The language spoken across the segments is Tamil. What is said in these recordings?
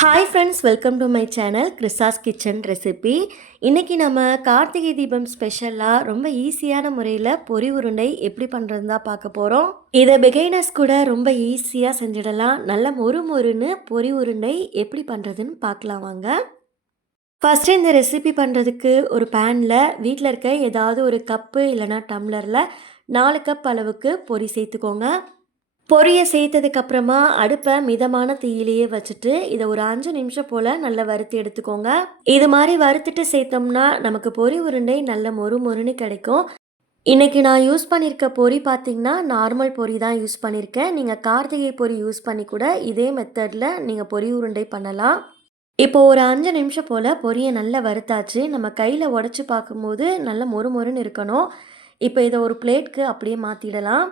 Hi friends, welcome to my channel Krisa's kitchen recipe. இன்றைக்கி நம்ம கார்த்திகை தீபம் ஸ்பெஷலாக ரொம்ப ஈஸியான முறையில் பொரி உருண்டை எப்படி பண்ணுறது தான் பார்க்க போகிறோம். இதை பிகைனர்ஸ் கூட ரொம்ப ஈஸியாக செஞ்சிடலாம். நல்ல மொறுன்னு பொரி உருண்டை எப்படி பண்ணுறதுன்னு பார்க்கலாம் வாங்க. ஃபஸ்ட்டு இந்த ரெசிபி பண்ணுறதுக்கு ஒரு பேனில் வீட்டில் இருக்க ஏதாவது ஒரு கப்பு இல்லைனா டம்ளரில் 4 கப் அளவுக்கு பொரி சேர்த்துக்கோங்க. பொரியை சேர்த்ததுக்கப்புறமா அடுப்பை மிதமான தீயிலேயே வச்சுட்டு இதை ஒரு 5 நிமிஷம் போல் நல்லா வறுத்து எடுத்துக்கோங்க. இது மாதிரி வறுத்துட்டு சேர்த்தோம்னா நமக்கு பொரி உருண்டை நல்ல மொறுன்னு கிடைக்கும். இன்றைக்கி நான் யூஸ் பண்ணியிருக்க பொரி பார்த்திங்கன்னா நார்மல் பொரி தான் யூஸ் பண்ணியிருக்கேன். நீங்கள் கார்த்திகை பொரி யூஸ் பண்ணி கூட இதே மெத்தடில் நீங்கள் பொரி உருண்டை பண்ணலாம். இப்போது ஒரு 5 நிமிஷம் போல் பொரியை நல்லா வறுத்தாச்சு. நம்ம கையில் உடச்சி பார்க்கும்போது நல்ல மொறுன்னு இருக்கணும். இப்போ இதை ஒரு பிளேட்க்கு அப்படியே மாற்றிடலாம்.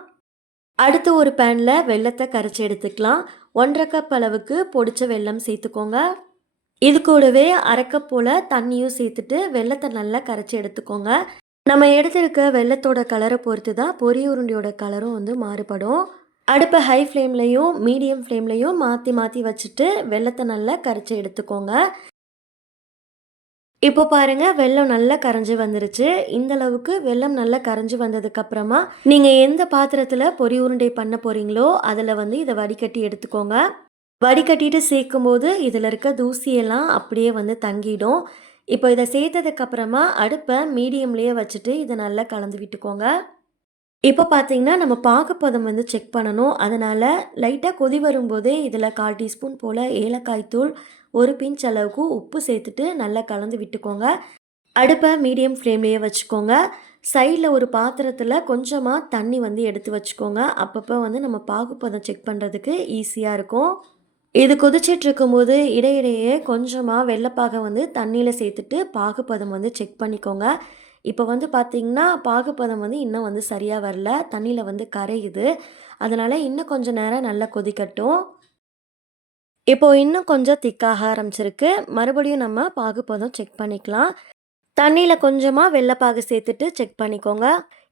அடுத்து ஒரு பேனில் வெல்லத்தை கரைச்சி எடுத்துக்கலாம். 1.5 கப் அளவுக்கு பொடிச்ச வெல்லம் சேர்த்துக்கோங்க. இது கூடவே 1/2 கப் போல் தண்ணியும் சேர்த்துட்டு வெல்லத்தை நல்லா கரைச்சி எடுத்துக்கோங்க. நம்ம எடுத்துருக்க வெல்லத்தோட கலரை பொறுத்து தான் பொரி உருண்டையோட கலரும் மாறுபடும். அடுப்பை ஹை ஃப்ளேம்லேயும் மீடியம் ஃப்ளேம்லேயும் மாற்றி வச்சுட்டு வெல்லத்தை நல்லா கரைச்சி எடுத்துக்கோங்க. இப்போ பாருங்கள், வெல்லம் நல்லா கரைஞ்சி வந்துருச்சு. இந்த அளவுக்கு வெல்லம் நல்லா கரைஞ்சி வந்ததுக்கப்புறமா நீங்கள் எந்த பாத்திரத்தில் பொரி உருண்டை பண்ண போகிறீங்களோ அதில் இதை வடிகட்டி எடுத்துக்கோங்க. வடிகட்டிட்டு சேர்க்கும்போது இதில் இருக்க தூசியெல்லாம் அப்படியே தங்கிடும். இப்போ இதை சேர்த்ததுக்கப்புறமா அடுப்பை மீடியம்லேயே வச்சுட்டு இதை நல்லா கலந்து விட்டுக்கோங்க. இப்போ பார்த்தீங்கன்னா நம்ம பாகுப்பதம் செக் பண்ணணும். அதனால் லைட்டாக கொதி வரும்போதே இதில் 1/4 டீஸ்பூன் போல் ஏலக்காய் தூள், 1 பிஞ்ச் அளவுக்கு உப்பு சேர்த்துட்டு நல்லா கலந்து விட்டுக்கோங்க. அடுப்பை மீடியம் ஃப்ளேம்லேயே வச்சுக்கோங்க. சைடில் ஒரு பாத்திரத்தில் கொஞ்சமாக தண்ணி எடுத்து வச்சுக்கோங்க. அப்பப்போ நம்ம பாகுப்பதம் செக் பண்ணுறதுக்கு ஈஸியாக இருக்கும். இது கொதிச்சிட்டு இருக்கும்போது இடையிடையே கொஞ்சமாக வெள்ளைப்பாகை தண்ணியில் சேர்த்துட்டு பாகுப்பதம் செக் பண்ணிக்கோங்க. இப்போ பார்த்திங்கன்னா பாகுப்பதம் இன்னும் சரியாக வரல. தண்ணியில் கரையுது. அதனால் இன்னும் கொஞ்சம் நேரம் நல்லா கொதிக்கட்டும். இப்போது இன்னும் கொஞ்சம் திக்காக ஆரம்பிச்சிருக்கு. மறுபடியும் நம்ம பாகுப்பதம் செக் பண்ணிக்கலாம். தண்ணியில் கொஞ்சமாக வெள்ளைப்பாகு சேர்த்துட்டு செக் பண்ணிக்கோங்க.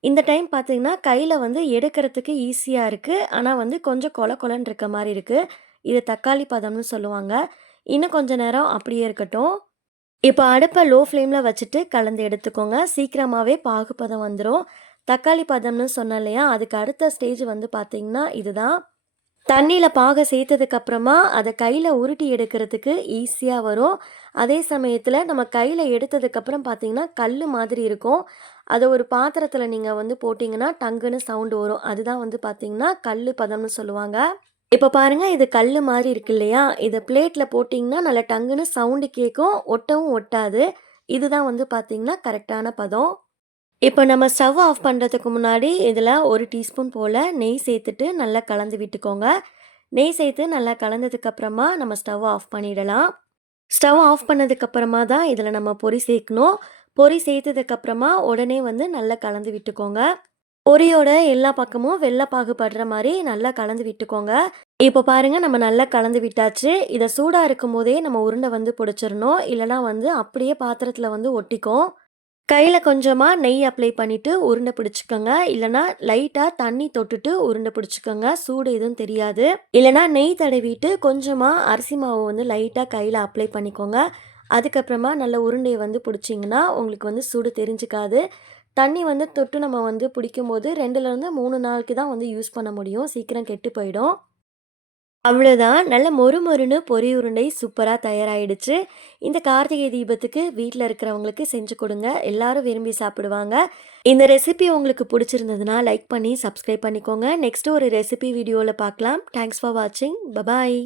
இந்த டைம் பார்த்திங்கன்னா கையில் எடுக்கிறதுக்கு ஈஸியாக இருக்குது. ஆனால் கொஞ்சம் கொலன்னு இருக்க மாதிரி இருக்குது. இது தக்காளி பதம்னு சொல்லுவாங்க. இன்னும் கொஞ்சம் நேரம் அப்படியே இருக்கட்டும். இப்போ அடுப்பை லோ ஃப்ளேமில் வச்சுட்டு கலந்து எடுத்துக்கோங்க. சீக்கிரமாகவே பாகுப்பதம் வந்துடும். தக்காளி பதம்னு சொன்னேன் இல்லையா, அதுக்கு அடுத்த ஸ்டேஜ் பார்த்திங்கன்னா இதுதான். தண்ணியில் பாகை சேர்த்ததுக்கப்புறமா அதை கையில் உருட்டி எடுக்கிறதுக்கு ஈஸியாக வரும். அதே சமயத்தில் நம்ம கையில் எடுத்ததுக்கப்புறம் பார்த்திங்கன்னா கல் மாதிரி இருக்கும். அதை ஒரு பாத்திரத்தில் நீங்கள் போட்டிங்கன்னா டங்குன்னு சவுண்டு வரும். அதுதான் பார்த்திங்கன்னா கல் பதம்னு சொல்லுவாங்க. இப்போ பாருங்கள், இது கல் மாதிரி இருக்கு இல்லையா, இதை பிளேட்டில் போட்டிங்கன்னா நல்லா டங்குன்னு சவுண்டு கேட்கும், ஒட்டவும் ஒட்டாது. இதுதான் பார்த்திங்கன்னா கரெக்டான பதம். இப்போ நம்ம ஸ்டவ் ஆஃப் பண்ணுறதுக்கு முன்னாடி இதில் 1 டீஸ்பூன் போல் நெய் சேர்த்துட்டு நல்லா கலந்து விட்டுக்கோங்க. நெய் சேர்த்து நல்லா கலந்ததுக்கப்புறமா நம்ம ஸ்டவ் ஆஃப் பண்ணிடலாம். ஸ்டவ் ஆஃப் பண்ணதுக்கப்புறமா தான் இதில் நம்ம பொரி சேர்க்கணும். பொரி சேர்த்ததுக்கப்புறமா உடனே நல்லா கலந்து விட்டுக்கோங்க. பொரியோட எல்லா பக்கமும் வெள்ளைப்பாகு படுற மாதிரி நல்லா கலந்து விட்டுக்கோங்க. இப்போ பாருங்கள், நம்ம நல்லா கலந்து விட்டாச்சு. இதை சூடாக இருக்கும் போதே நம்ம உருண்டை பிடிச்சிடணும். இல்லைனா அப்படியே பாத்திரத்தில் ஒட்டிக்கும். கையில் கொஞ்சமாக நெய் அப்ளை பண்ணிவிட்டு உருண்டை பிடிச்சிக்கோங்க. இல்லைனா லைட்டாக தண்ணி தொட்டுட்டு உருண்டை பிடிச்சிக்கோங்க. சூடு எதுவும் தெரியாது. இல்லைனா நெய் தடவிட்டு கொஞ்சமாக அரிசி மாவு லைட்டாக கையில் அப்ளை பண்ணிக்கோங்க. அதுக்கப்புறமா நல்ல உருண்டையை பிடிச்சிங்கன்னா உங்களுக்கு சூடு தெரிஞ்சிக்காது. தண்ணி தொட்டு நம்ம பிடிக்கும்போது 2லேருந்து 3 நாளுக்கு தான் யூஸ் பண்ண முடியும். சீக்கிரம் கெட்டு போயிடும். அவ்வளோதான், நல்ல மொறுன்னு பொரி உருண்டை சூப்பராக தயாராகிடுச்சு. இந்த கார்த்திகை தீபத்துக்கு வீட்டில் இருக்கிறவங்களுக்கு செஞ்சு கொடுங்க. எல்லாரும் விரும்பி சாப்பிடுவாங்க. இந்த ரெசிபி உங்களுக்கு பிடிச்சிருந்ததுன்னா லைக் பண்ணி சப்ஸ்கிரைப் பண்ணிக்கோங்க. நெக்ஸ்ட்டு ஒரு ரெசிபி வீடியோவில் பார்க்கலாம். தேங்க்ஸ் ஃபார் வாட்சிங். பபாய்.